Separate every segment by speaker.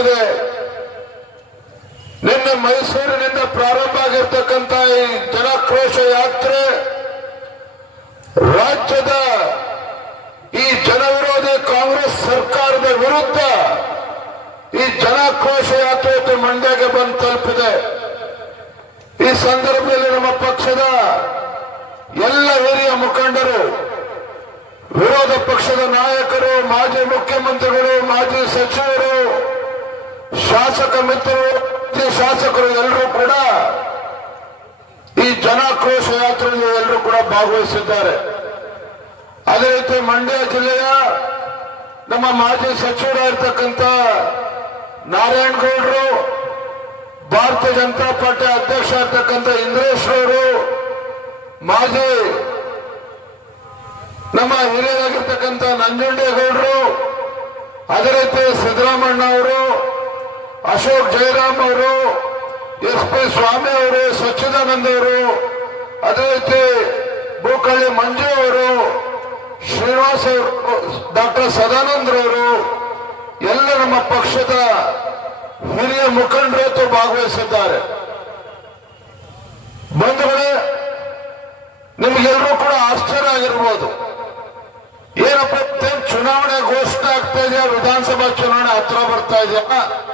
Speaker 1: ಆಗಿದೆ ನಿನ್ನೆ ಮೈಸೂರಿನಿಂದ ಪ್ರಾರಂಭ ಆಗಿರ್ತಕ್ಕಂಥ ಈ ಜನಾಕ್ರೋಶ ಯಾತ್ರೆ ರಾಜ್ಯದ ಈ ಜನವಿರೋಧಿ ಕಾಂಗ್ರೆಸ್ ಸರ್ಕಾರದ ವಿರುದ್ಧ ಈ ಜನಾಕ್ರೋಶ ಯಾತ್ರೆ ಮಂಡ್ಯಗೆ ಬಂದು ತಲುಪಿದೆ. ಈ ಸಂದರ್ಭದಲ್ಲಿ ನಮ್ಮ ಪಕ್ಷದ ಎಲ್ಲ ಹಿರಿಯ ಮುಖಂಡರು, ವಿರೋಧ ಪಕ್ಷದ ನಾಯಕರು, ಮಾಜಿ ಮುಖ್ಯಮಂತ್ರಿಗಳು, ಮಾಜಿ ಸಚಿವರು ಶಾಸಕ ಮಿತ್ರರು ಶಾಸಕರು ಎಲ್ಲರೂ ಕೂಡ ಈ ಜನಾಕ್ರೋಶ ಯಾತ್ರೆಯಲ್ಲಿ ಎಲ್ಲರೂ ಕೂಡ ಭಾಗವಹಿಸಿದ್ದಾರೆ. ಅದೇ ರೀತಿ ಮಂಡ್ಯ ಜಿಲ್ಲೆಯ ನಮ್ಮ ಮಾಜಿ ಸಚಿವರಾಗಿರ್ತಕ್ಕಂಥ ನಾರಾಯಣಗೌಡರು ಭಾರತೀಯ ಜನತಾ ಪಾರ್ಟಿ ಅಧ್ಯಕ್ಷ ಇರ್ತಕ್ಕಂಥ ಇಂದ್ರೇಶ್ ಅವರು ಮಾಜಿ ನಮ್ಮ ಹಿರಿಯರಾಗಿರ್ತಕ್ಕಂಥ ನಂಜುಂಡೇಗೌಡರು ಅದೇ ರೀತಿ ಸಿದ್ದರಾಮಣ್ಣ ಅವರು ಅಶೋಕ್ ಜಯರಾಮ್ ಅವರು, ಎಸ್ ಪಿ ಸ್ವಾಮಿ ಅವರು, ಸಚ್ಚಿದಾನಂದ ಅವರು, ಅದೇ ರೀತಿ ಬೂಕಳ್ಳಿ ಮಂಜು ಅವರು, ಶ್ರೀನಿವಾಸ್ ಅವರು, ಡಾಕ್ಟರ್ ಸದಾನಂದ್ರವರು ಎಲ್ಲ ನಮ್ಮ ಪಕ್ಷದ ಹಿರಿಯ ಮುಖಂಡರು ಭಾಗವಹಿಸಿದ್ದಾರೆ. ಬಂಧುಗಳೇ ನಿಮ್ಗೆಲ್ಲರೂ ಕೂಡ ಆಶ್ಚರ್ಯ ಆಗಿರ್ಬೋದು. ಏನಪ್ಪ ಚುನಾವಣೆ ಘೋಷಣೆ ಆಗ್ತಾ ಇದೆಯಾ? ವಿಧಾನಸಭಾ ಚುನಾವಣೆ ಹತ್ರ ಬರ್ತಾ ಇದೆಯಾ?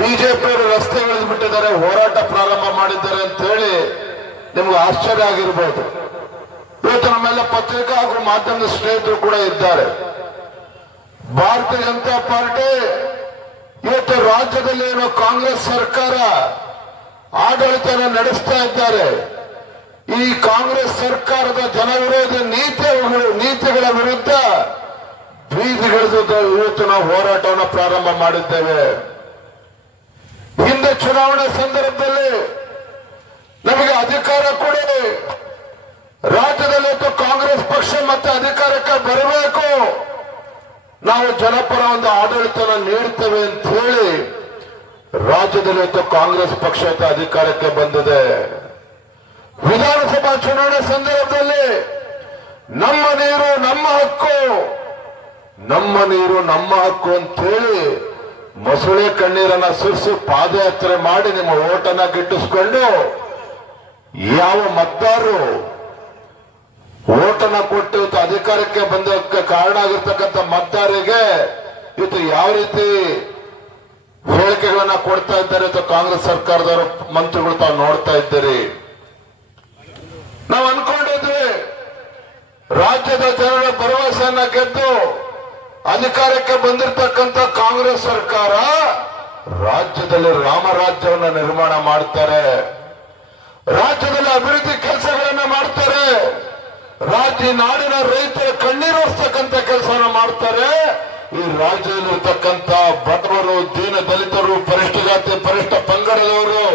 Speaker 1: ಬಿಜೆಪಿಯವರು ರಸ್ತೆ ಬಿಟ್ಟಿದ್ದಾರೆ, ಹೋರಾಟ ಪ್ರಾರಂಭ ಮಾಡಿದ್ದಾರೆ ಅಂತ ಹೇಳಿ ನಿಮ್ಗೆ ಆಶ್ಚರ್ಯ ಆಗಿರ್ಬೋದು. ಇವತ್ತು ನಮ್ಮೆಲ್ಲ ಪತ್ರಿಕಾ ಹಾಗೂ ಮಾಧ್ಯಮದ ಸ್ನೇಹಿತರು ಕೂಡ ಇದ್ದಾರೆ. ಭಾರತೀಯ ಜನತಾ ಪಾರ್ಟಿ ಇವತ್ತು ರಾಜ್ಯದಲ್ಲಿ ಏನೋ ಕಾಂಗ್ರೆಸ್ ಸರ್ಕಾರ ಆಡಳಿತ ನಡೆಸ್ತಾ ಇದ್ದಾರೆ. ಈ ಕಾಂಗ್ರೆಸ್ ಸರ್ಕಾರದ ಜನವಿರೋಧಿ ನೀತಿ ನೀತಿಗಳ ವಿರುದ್ಧ ಬೀದಿಗಿಳಿದು ಇವತ್ತು ನಾವು ಹೋರಾಟವನ್ನು ಪ್ರಾರಂಭ ಮಾಡಿದ್ದೇವೆ. ಹಿಂದೆ ಚುನಾವಣೆ ಸಂದರ್ಭದಲ್ಲಿ ನಮಗೆ ಅಧಿಕಾರ ಕೊಡಿ. ರಾಜ್ಯದಲ್ಲಿ ಕಾಂಗ್ರೆಸ್ ಪಕ್ಷ ಮತ್ತೆ ಅಧಿಕಾರಕ್ಕೆ ಬರಬೇಕು. ನಾವು ಜನಪರ ಒಂದು ಆಡಳಿತನ ನೀಡ್ತೇವೆ ಅಂತ ಹೇಳಿ ರಾಜ್ಯದಲ್ಲಿ ಕಾಂಗ್ರೆಸ್ ಪಕ್ಷ ಅಧಿಕಾರಕ್ಕೆ ಬಂದಿದೆ. ವಿಧಾನಸಭಾ ಚುನಾವಣೆ ಸಂದರ್ಭದಲ್ಲಿ ನಮ್ಮ ನೀರು ನಮ್ಮ ಹಕ್ಕು. ನಮ್ಮ ನೀರು ನಮ್ಮ ಹಕ್ಕು ಅಂತೇಳಿ ಮೊಸಳೆ ಕಣ್ಣೀರನ್ನ ಸುರಿಸಿ ಪಾದಯಾತ್ರೆ ಮಾಡಿ ನಿಮ್ಮ ಓಟನ್ನ ಗಿಟ್ಟಿಸ್ಕೊಂಡು ಯಾವ ಮತದಾರರು ಓಟನ್ನ ಕೊಟ್ಟು ಅಧಿಕಾರಕ್ಕೆ ಬಂದಕ್ಕೆ ಕಾರಣ ಆಗಿರ್ತಕ್ಕಂಥ ಮತದಾರರಿಗೆ ಇವತ್ತು ಯಾವ ರೀತಿ ಹೇಳಿಕೆಗಳನ್ನ ಕೊಡ್ತಾ ಇದ್ದಾರೆ ಇವತ್ತು ಕಾಂಗ್ರೆಸ್ ಸರ್ಕಾರದವರು, ಮಂತ್ರಿಗಳು ತಾವು ನೋಡ್ತಾ ಇದ್ದೀರಿ. ನಾವು ಅನ್ಕೊಂಡಿದ್ವಿ, ರಾಜ್ಯದ ಜನರ ಭರವಸೆಯನ್ನ ಗೆದ್ದು ಅಧಿಕಾರಕ್ಕೆ ಬಂದಿರತಕ್ಕಂತ ಕಾಂಗ್ರೆಸ್ ಸರ್ಕಾರ ರಾಜ್ಯದಲ್ಲಿ ರಾಮರಾಜ್ಯವನ್ನ ನಿರ್ಮಾಣ ಮಾಡ್ತಾರೆ. ರಾಜ್ಯದಲ್ಲಿ ಅಭಿವೃದ್ಧಿ ಕೆಲಸಗಳನ್ನ ಮಾಡ್ತಾರೆ. ರಾಜ್ಯ ನಾಡಿನ ರೈತರ ಕಣ್ಣೀರೋಸ್ತಕ್ಕಂತ ಕೆಲಸವನ್ನ ಮಾಡ್ತಾರೆ. ಈ ರಾಜ್ಯದಲ್ಲಿರ್ತಕ್ಕಂಥ ಬಡವರು, ದೀನ ದಲಿತರು ಪರಿಷ್ಠ ಜಾತಿ ಪರಿಷ್ಠ ಪಂಗಡದವರು,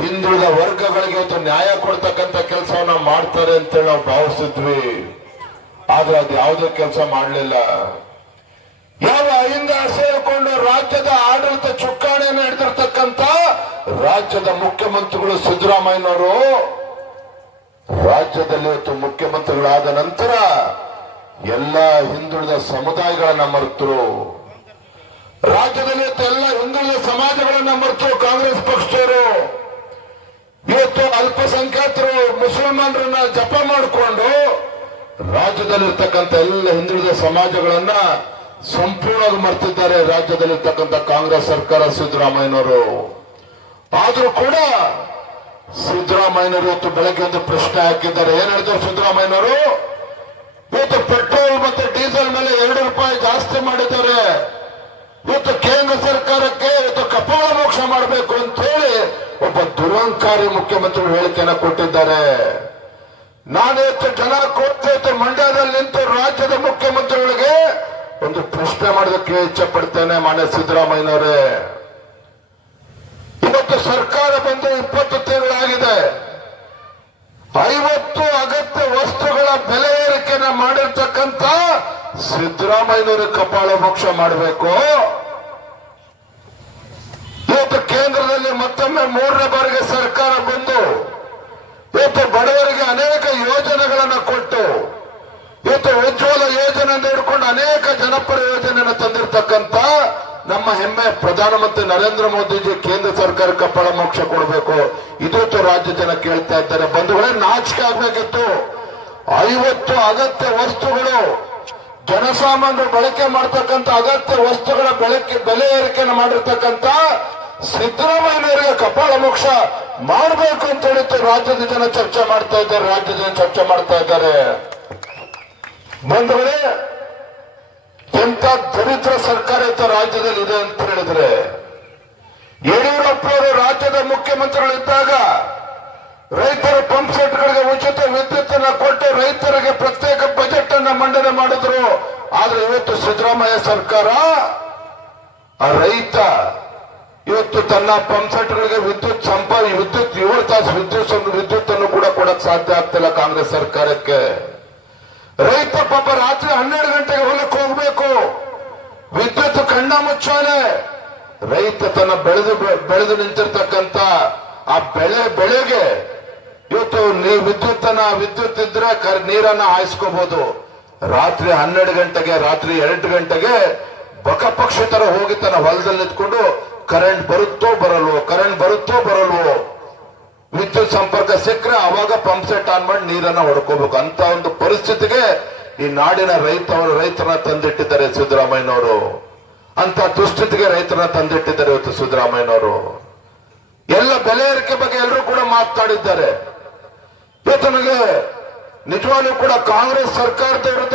Speaker 1: ಹಿಂದುಳಿದ ವರ್ಗಗಳಿಗೆ ನ್ಯಾಯ ಕೊಡ್ತಕ್ಕಂಥ ಕೆಲಸವನ್ನ ಮಾಡ್ತಾರೆ ಅಂತೇಳಿ ನಾವು ಭಾವಿಸಿದ್ವಿ. ಆದ್ರೆ ಅದು ಯಾವುದೇ ಕೆಲಸ ಮಾಡಲಿಲ್ಲ. ಯಾವ ಅಹಿಂದ ಸೇರಿಕೊಂಡು ರಾಜ್ಯದ ಆಡಳಿತ ಚುಕ್ಕಾಣಿಯನ್ನು ಹಿಡಿದಿರ್ತಕ್ಕಂಥ ರಾಜ್ಯದ ಮುಖ್ಯಮಂತ್ರಿಗಳು ಸಿದ್ದರಾಮಯ್ಯನವರು ರಾಜ್ಯದಲ್ಲಿ ಇವತ್ತು ಮುಖ್ಯಮಂತ್ರಿಗಳಾದ ನಂತರ ಎಲ್ಲ ಹಿಂದುಳಿದ ಸಮುದಾಯಗಳನ್ನ ಮರೆತರು. ರಾಜ್ಯದಲ್ಲಿ ಇವತ್ತು ಎಲ್ಲ ಹಿಂದುಳಿದ ಸಮಾಜಗಳನ್ನ ಮರೆತು ಕಾಂಗ್ರೆಸ್ ಪಕ್ಷದವರು. ಇವತ್ತು ಅಲ್ಪಸಂಖ್ಯಾತರು, ಮುಸಲ್ಮಾನರನ್ನ ಜಪ ಮಾಡಿಕೊಂಡು ರಾಜ್ಯದಲ್ಲಿರ್ತಕ್ಕಂಥ ಎಲ್ಲ ಹಿಂದುಳಿದ ಸಮಾಜಗಳನ್ನ ಸಂಪೂರ್ಣವಾಗಿ ಮರ್ತಿದ್ದಾರೆ ರಾಜ್ಯದಲ್ಲಿರ್ತಕ್ಕಂಥ ಕಾಂಗ್ರೆಸ್ ಸರ್ಕಾರ ಸಿದ್ದರಾಮಯ್ಯನವರು. ಆದ್ರೂ ಕೂಡ ಸಿದ್ದರಾಮಯ್ಯನವರು ಇವತ್ತು ಬೆಳಗ್ಗೆ ಒಂದು ಪ್ರಶ್ನೆ ಹಾಕಿದ್ದಾರೆ. ಏನ್ ಹೇಳಿದ್ರು ಸಿದ್ದರಾಮಯ್ಯನವರು? ಇವತ್ತು ಪೆಟ್ರೋಲ್ ಮತ್ತೆ ಡೀಸೆಲ್ ಮೇಲೆ ಎರಡು ರೂಪಾಯಿ ಜಾಸ್ತಿ ಮಾಡಿದ್ದಾರೆ. ಇವತ್ತು ಕೇಂದ್ರ ಸರ್ಕಾರಕ್ಕೆ ಇವತ್ತು ಕಪಾಳ ಮೋಕ್ಷ ಮಾಡಬೇಕು ಅಂತ ಹೇಳಿ ಒಬ್ಬ ದುರಂಕಾರಿ ಮುಖ್ಯಮಂತ್ರಿಗಳು ಹೇಳಿಕೆಯನ್ನ ಕೊಟ್ಟಿದ್ದಾರೆ. ನಾನು ಇವತ್ತು ಜನ ಕೊಟ್ಟು ಮಂಡ್ಯದಲ್ಲಿ ನಿಂತು ರಾಜ್ಯದ ಮುಖ್ಯಮಂತ್ರಿಗಳಿಗೆ ಒಂದು ಪ್ರಶ್ನೆ ಮಾಡೋದಕ್ಕೆ ಇಚ್ಛೆ ಪಡ್ತೇನೆ ಮಾನ್ಯ ಸಿದ್ದರಾಮಯ್ಯನವರೇ. ಇವತ್ತು ಸರ್ಕಾರ ಬಂದು ಇಪ್ಪತ್ತು ತಿಂಗಳಾಗಿದೆ. ಐವತ್ತು ಅಗತ್ಯ ವಸ್ತುಗಳ ಬೆಲೆ ಏರಿಕೆನ ಮಾಡಿರ್ತಕ್ಕಂಥ ಸಿದ್ದರಾಮಯ್ಯನವರು ಕಪಾಳ ಮೋಕ್ಷ ಮಾಡಬೇಕು. ಇವತ್ತು ಕೇಂದ್ರದಲ್ಲಿ ಮತ್ತೊಮ್ಮೆ ಮೂರನೇ ಬಾರಿಗೆ ಸರ್ಕಾರ ಬಂದು ಇವತ್ತು ಬಡವರಿಗೆ ಅನೇಕ ಯೋಜನೆಗಳನ್ನು ಕೊಟ್ಟು, ಇವತ್ತು ಉಜ್ವಲ ಯೋಜನೆ ಹಿಡ್ಕೊಂಡು ಅನೇಕ ಜನಪರ ಯೋಜನೆಯನ್ನು ತಂದಿರತಕ್ಕಂತ ನಮ್ಮ ಹೆಮ್ಮೆ ಪ್ರಧಾನಮಂತ್ರಿ ನರೇಂದ್ರ ಮೋದಿಜಿ ಕೇಂದ್ರ ಸರ್ಕಾರ ಕಪಾಳ ಮೋಕ್ಷ ಕೊಡಬೇಕು. ಇದೊತ್ತು ರಾಜ್ಯ ಜನ ಕೇಳ್ತಾ ಇದ್ದಾರೆ. ಬಂಧುಗಳೇ, ನಾಚಿಕೆ ಆಗ್ಬೇಕಿತ್ತು. ಐವತ್ತು ಅಗತ್ಯ ವಸ್ತುಗಳು, ಜನಸಾಮಾನ್ಯರು ಬಳಕೆ ಮಾಡ್ತಕ್ಕಂಥ ಅಗತ್ಯ ವಸ್ತುಗಳ ಬೆಳಕೆ, ಬೆಲೆ ಏರಿಕೆಯನ್ನು ಮಾಡಿರ್ತಕ್ಕಂಥ ಸಿದ್ದರಾಮಯ್ಯನವರಿಗೆ ಕಪಾಳ ಮೋಕ್ಷ ಮಾಡಬೇಕು ಅಂತ ಹೇಳಿತ್ತು ರಾಜ್ಯದ ಜನ ಚರ್ಚೆ ಮಾಡ್ತಾ ಇದ್ದಾರೆ, ರಾಜ್ಯದ ಜನ ಚರ್ಚೆ ಮಾಡ್ತಾ ಇದ್ದಾರೆ. ಬಂಧುಗಳೇ ಎಂತ ದರಿದ್ರ ಸರ್ಕಾರ ಇಂಥ ರಾಜ್ಯದಲ್ಲಿ ಇದೆ ಅಂತ ಹೇಳಿದ್ರೆ ಯಡಿಯೂರಪ್ಪರು ರಾಜ್ಯದ ಮುಖ್ಯಮಂತ್ರಿಗಳಿದ್ದಾಗ ರೈತರ ಪಂಪ್ ಸೆಟ್ಗಳಿಗೆ ಉಚಿತ ವಿದ್ಯುತ್ ಅನ್ನ ಕೊಟ್ಟು ರೈತರಿಗೆ ಪ್ರತ್ಯೇಕ ಬಜೆಟ್ ಅನ್ನ ಮಂಡನೆ ಮಾಡಿದ್ರು. ಆದ್ರೆ ಇವತ್ತು ಸಿದ್ದರಾಮಯ್ಯ ಸರ್ಕಾರ, ಆ ರೈತ ಇವತ್ತು ತನ್ನ ಪಂಪ್ ಸೆಟ್ಗಳಿಗೆ ವಿದ್ಯುತ್ ಸಂಪ, ವಿದ್ಯುತ್ ಏಳು ತಾಸು ವಿದ್ಯುತ್ ವಿದ್ಯುತ್ ಅನ್ನು ಕೂಡ ಕೊಡಕ್ ಸಾಧ್ಯ ಆಗ್ತಿಲ್ಲ ಕಾಂಗ್ರೆಸ್ ಸರ್ಕಾರಕ್ಕೆ. ರೈತ ಪಾಪ ರಾತ್ರಿ ಹನ್ನೆರಡು ಗಂಟೆಗೆ ಹೊಲಕ್ಕೆ ಹೋಗ್ಬೇಕು. ವಿದ್ಯುತ್ ಕಣ್ಣ ಮುಚ್ಚಾಲೆ. ರೈತ ತನ್ನ ಬೆಳೆದು ಬೆಳೆದು ನಿಂತಿರ್ತಕ್ಕಂತ ಆ ಬೆಳೆ ಬೆಳೆಗೆ ಇವತ್ತು ನೀ ವಿದ್ಯುತ್ ಅನ್ನ ವಿದ್ಯುತ್ ಇದ್ರೆ ನೀರನ್ನ ಹಾಯಿಸ್ಕೋಬಹುದು ರಾತ್ರಿ ಹನ್ನೆರಡು ಗಂಟೆಗೆ, ರಾತ್ರಿ ಎರಡು ಗಂಟೆಗೆ ಬಕಪಕ್ಷಿ ತರ ಹೋಗಿ ತನ್ನ ಹೊಲದಲ್ಲಿ ನಿಂತ್ಕೊಂಡು ಕರೆಂಟ್ ಬರುತ್ತೋ ಬರಲ್ವೋ, ಕರೆಂಟ್ ಬರುತ್ತೋ ಬರಲ್ವೋ, ವಿದ್ಯುತ್ ಸಂಪರ್ಕ ಸಿಕ್ಕರೆ ಅವಾಗ ಪಂಪ್ ಸೆಟ್ ಆನ್ ಮಾಡಿ ನೀರನ್ನ ಹೊಡ್ಕೋಬೇಕು. ಅಂತ ಒಂದು ಪರಿಸ್ಥಿತಿಗೆ ಈ ನಾಡಿನ ರೈತ ರೈತರನ್ನ ತಂದಿಟ್ಟಿದ್ದಾರೆ ಸಿದ್ದರಾಮಯ್ಯನವರು. ಅಂತ ದುಸ್ಥಿತಿಗೆ ರೈತರನ್ನ ತಂದಿಟ್ಟಿದ್ದಾರೆ ಇವತ್ತು ಸಿದ್ದರಾಮಯ್ಯನವರು. ಎಲ್ಲ ಬೆಲೆ ಏರಿಕೆ ಬಗ್ಗೆ ಎಲ್ಲರೂ ಕೂಡ ಮಾತನಾಡಿದ್ದಾರೆ ಇವತ್ತು ನನಗೆ ನಿಜವಾಗ್ಲೂ ಕೂಡ ಕಾಂಗ್ರೆಸ್ ಸರ್ಕಾರದ ವಿರುದ್ಧ